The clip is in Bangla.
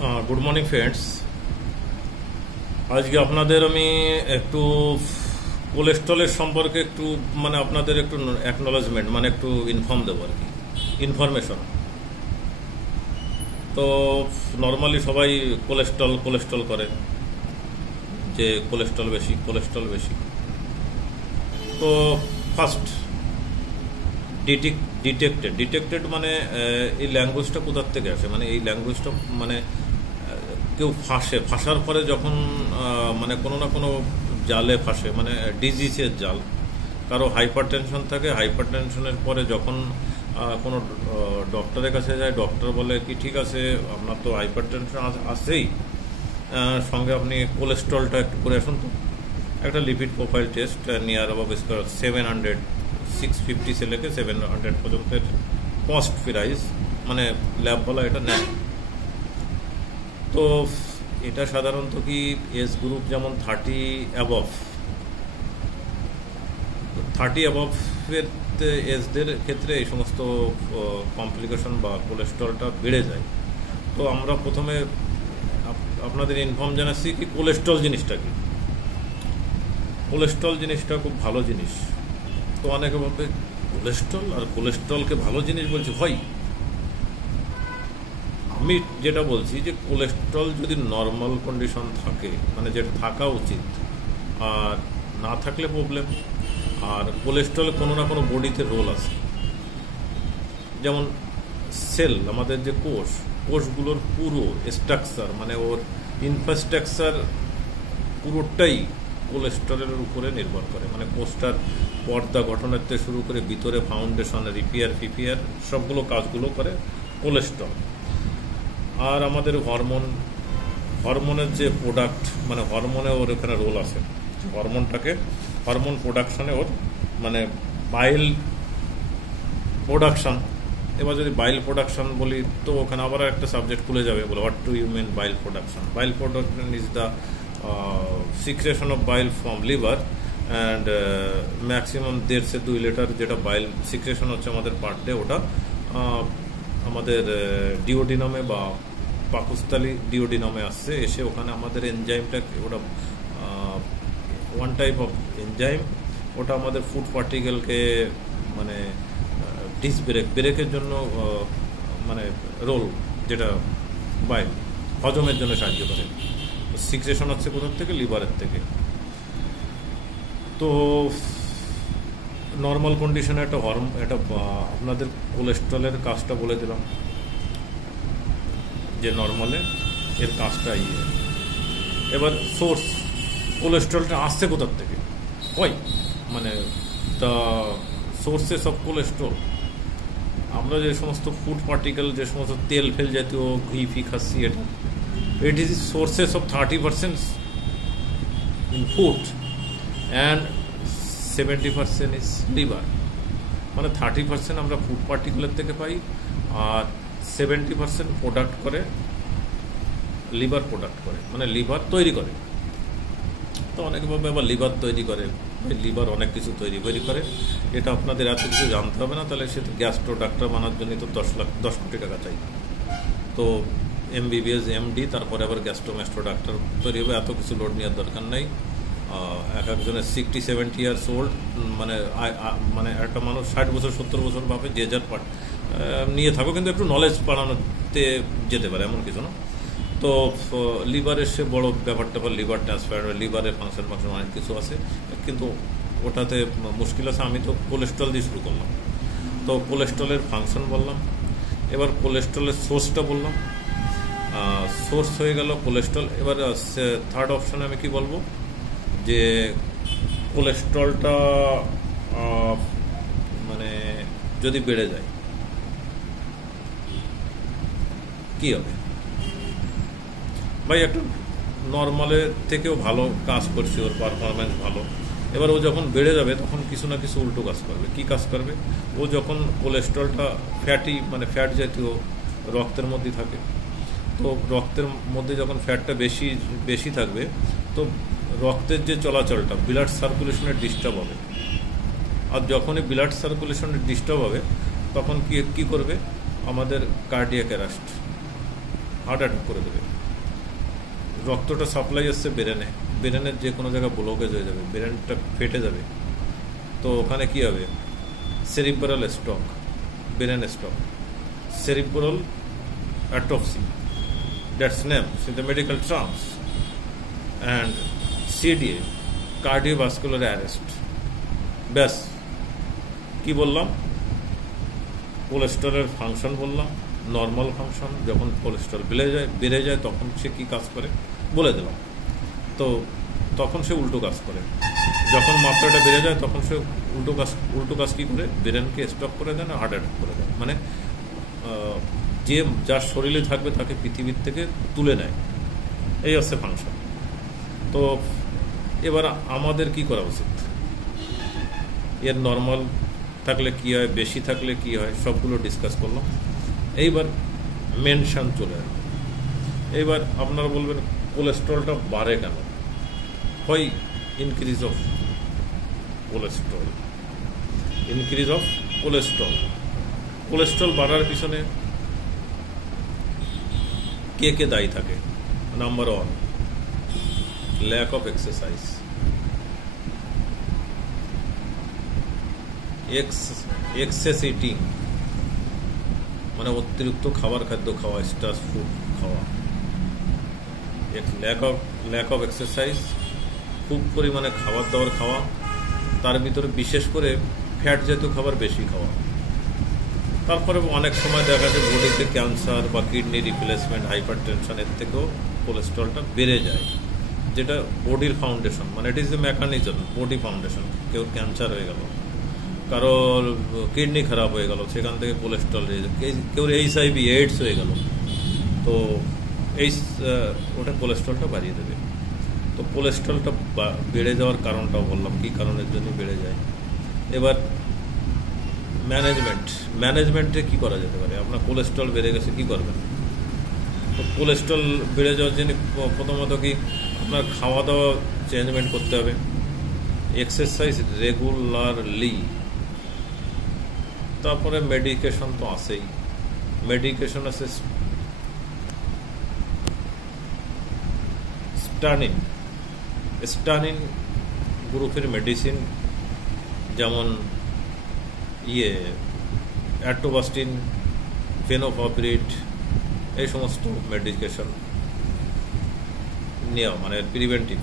Good morning friends. আজকে আপনাদের আমি একটু কোলেস্ট্রলের সম্পর্কে একটু আপনাদের একটু অ্যাকনোলেজমেন্ট একটু ইনফর্ম দেবো আর কি, ইনফরমেশন। তো নর্মালি সবাই কোলেস্ট্রল করে যে কোলেস্ট্রল বেশি। তো ফার্স্ট ডিটেক্টেড এই ল্যাঙ্গুয়েজটা কোথার থেকে আসে, এই ল্যাঙ্গুয়েজটা কেউ ফাঁসার পরে যখন কোনো না কোনো জালে ফাঁসে, ডিজিজের জাল। কারো হাইপার টেনশন থাকে, হাইপার টেনশনের পরে যখন কোনো ডক্টরের কাছে যায়, ডক্টর বলে কি ঠিক আছে আপনার তো হাইপার টেনশন আছেই, সঙ্গে আপনি কোলেস্ট্রলটা একটু করে আসুন। তো একটা lipid profile test near above 700 650 से लेके 700 পর্যন্ত কস্ট প্রাইস ল্যাবওয়ালা এটা নেয়। তো এটা সাধারণত কি এজ গ্রুপ যেমন 30 অ্যাবভের এজদের ক্ষেত্রে এই সমস্ত কমপ্লিকেশন বা কোলেস্ট্রলটা বেড়ে যায়। তো আমরা প্রথমে আপনাদের ইনফর্ম জানাচ্ছি কি কোলেস্ট্রল জিনিসটা কি। কোলেস্ট্রল জিনিসটা খুব ভালো জিনিস। তো অনেকে ভাবে কোলেস্ট্রলকে ভালো জিনিস বলছি। ভাই আমি যেটা বলছি যে কোলেস্ট্রল যদি নর্মাল কন্ডিশন থাকে, যেটা থাকা উচিত, আর না থাকলে প্রবলেম। আর কোলেস্ট্রল কোনো না কোনো বডিতে রোল আছে। যেমন সেল, আমাদের যে কোষগুলোর পুরো স্ট্রাকচার ওর ইনফ্রাস্ট্রাকচার পুরোটাই কোলেস্ট্রলের উপরে নির্ভর করে। কোষটার পর্দা গঠনের থেকে শুরু করে ভিতরে ফাউন্ডেশন, রিপেয়ার সবগুলো কাজগুলো করে কোলেস্ট্রল। আর আমাদের হরমোনের যে প্রোডাক্ট, হরমোনে ওর এখানে রোল আছে। হরমোন প্রোডাকশনে ওর বাইল প্রোডাকশন। এবার যদি বাইল প্রোডাকশন বলি তো ওখানে আবার একটা সাবজেক্ট খুলে যাবে, বলে what do you mean bile production. Bile production is the secretion of bile from liver and maximum 1.5 থেকে 2 লিটার যেটা বাইল সিক্রেশন হচ্ছে আমাদের পার ডে, ওটা আমাদের ডিওডিনামে বা পাকস্থলী ডিওডিনামে আসছে, এসে ওখানে আমাদের এনজাইমটা, ওটা ওয়ান টাইপ অফ এনজাইম, ওটা আমাদের ফুড পার্টিকেলকে ব্রেকের জন্য রোল, যেটা বাইল হজমের জন্য সাহায্য করে। সিক্রেশন হচ্ছে কোথার থেকে? লিভারের থেকে। তো নর্মাল কন্ডিশনে একটা আপনাদের কোলেস্ট্রলের কাজটা বলে দিলাম যে নর্মালে এর কাজটা এবার সোর্স, কোলেস্ট্রলটা আসছে কোথার থেকে? ওই দ্য সোর্সেস অফ কোলেস্ট্রল, আমরা যে সমস্ত ফুড পার্টিকেল, যে সমস্ত তেল ফেল জাতীয় ঘি ফি খাচ্ছি, it is sources of 30% in food and 70% is liver. 30% আমরা ফুড পার্টিকেলের থেকে পাই, আর 70% প্রোডাক্ট করে লিভার, লিভার তৈরি করে। তো অনেকভাবে আবার লিভার তৈরি করে, লিভার অনেক কিছু তৈরি করে। এটা আপনাদের এত কিছু জানতে হবে না, তাহলে সে তো গ্যাস্ট্রো ডাক্তার বানার জন্য তো 10 কোটি টাকা চাই। তো MBBS MD, তারপরে আবার গ্যাস্ট্রো ডাক্তার তৈরি হবে। এত কিছু লোড নেওয়ার দরকার নেই। এক একজনের 60-70 ইয়ার্স ওল্ড, একটা মানুষ 60 বছর 70 বছর ভাবে যে যার পার্ট নিয়ে থাকো, কিন্তু একটু নলেজ বাড়ানোতে যেতে পারে, এমন কিছু না। তো লিভারের সে বড় ব্যাপারটা, লিভার ট্রান্সফার, লিভারের ফাংশন অনেক কিছু আছে, কিন্তু ওটাতে মুশকিল আছে। আমি তো কোলেস্ট্রল দিয়ে শুরু করলাম। তো কোলেস্ট্রলের ফাংশন বললাম, এবার কোলেস্ট্রলের সোর্সটা বললাম। সোর্স হয়ে গেল কোলেস্ট্রল। এবার থার্ড অপশানে আমি কি বলবো, যে কোলেস্ট্রলটা যদি বেড়ে যায় কি হবে? ভাই একটা নর্মালের থেকেও ভালো কাজ করছে, ওর পারফরমেন্স ভালো। এবার ও যখন বেড়ে যাবে তখন কিছু না কিছু উল্টো কাজ করবে। কি কাজ করবে? ও যখন কোলেস্ট্রলটা ফ্যাটি, ফ্যাট জাতীয় রক্তের মধ্যে থাকে, তো রক্তের মধ্যে যখন ফ্যাটটা বেশি থাকবে, তো রক্তের যে চলাচলটা, ব্লাড সার্কুলেশনের ডিস্টার্ব হবে। আর যখনই ব্লাড সার্কুলেশনের ডিস্টার্ব হবে তখন কি করবে? আমাদের কার্ডিয়াক অ্যারেস্ট হার্ট অ্যাটাক করে দেবে। রক্তটা সাপ্লাই আসছে ব্রেনে, ব্রেনের যে কোনো জায়গায় ব্লকেজ হয়ে যাবে, ব্রেনটা ফেটে যাবে। তো ওখানে কি হবে? Cerebral stroke, brain stroke, cerebral atrophy, that's names in the medical terms, and CDA, cardiovascular arrest। ব্যাস, কি বললাম? কোলেস্টেরলের ফাংশন বললাম, নর্মাল ফাংশন। যখন কোলেস্টেরল বেড়ে যায় তখন সে কি কাজ করে বলে দিলাম। তো তখন সে উল্টো কাজ করে। যখন মাত্রাটা বেড়ে যায় তখন সে উল্টো কাজ কী করে? ব্রেনকে স্টপ করে দেয় না, হার্ট অ্যাটাক করে দেয়। মানে যে যার শরীরে থাকবে তাকে পৃথিবীর থেকে তুলে নেয়। এই হচ্ছে ফাংশন। তো এবার আমাদের কি করা উচিত? এর নর্মাল থাকলে কি হয়, বেশি থাকলে কি হয়, সবগুলো ডিসকাস করলাম। এইবার মেনশন চলে আসবে। এইবার আপনারা বলবেন কোলেস্ট্রলটা বাড়ে কেন? হয় increase of cholesterol, increase of cholesterol. Cholesterol বাড়ার পিছনে কে কে দায়ী থাকে? Number 1, lack of exercise. Excess eating মানে অতিরিক্ত খাদ্য খাওয়া, স্টার্চ ফুড খাওয়া। ল্যাক অফ এক্সারসাইজ, খুব পরিমাণে খাবার দাবার খাওয়া, তার ভিতরে বিশেষ করে ফ্যাট জাতীয় খাবার বেশি খাওয়া। তারপরে অনেক সময় দেখা যায় বডিতে ক্যান্সার বা কিডনি রিপ্লেসমেন্ট, হাইপার টেনশন, এর থেকেও কোলেস্ট্রলটা বেড়ে যায়। যেটা বডির ফাউন্ডেশন, মানে it is the mechanism, body foundation. কেউ ক্যান্সার হয়ে গেল, কারোর কিডনি খারাপ হয়ে গেল, সেখান থেকে কোলেস্ট্রল হয়ে যায়। কেউ HIV AIDS হয়ে গেল, তো ওটা কোলেস্ট্রলটা বাড়িয়ে দেবে। তো কোলেস্ট্রলটা বেড়ে যাওয়ার কারণটাও বললাম, কী কারণের জন্য বেড়ে যায়। এবার ম্যানেজমেন্টে কি করা যেতে পারে? আপনার কোলেস্ট্রল বেড়ে গেছে, কি করবেন? তো কোলেস্ট্রল বেড়ে যাওয়ার জন্য প্রথমত কি আপনার খাওয়া দাওয়া চেঞ্জমেন্ট করতে হবে, এক্সারসাইজ রেগুলারলি। তারপরে মেডিকেশন তো আছেই। মেডিকেশন আছে স্টানিন গ্রুপের মেডিসিন, যেমন অ্যাটোবাস্টিন, ফেনোফাবরিট, এই সমস্ত মেডিকেশন নেওয়া, মানে প্রিভেন্টিভ।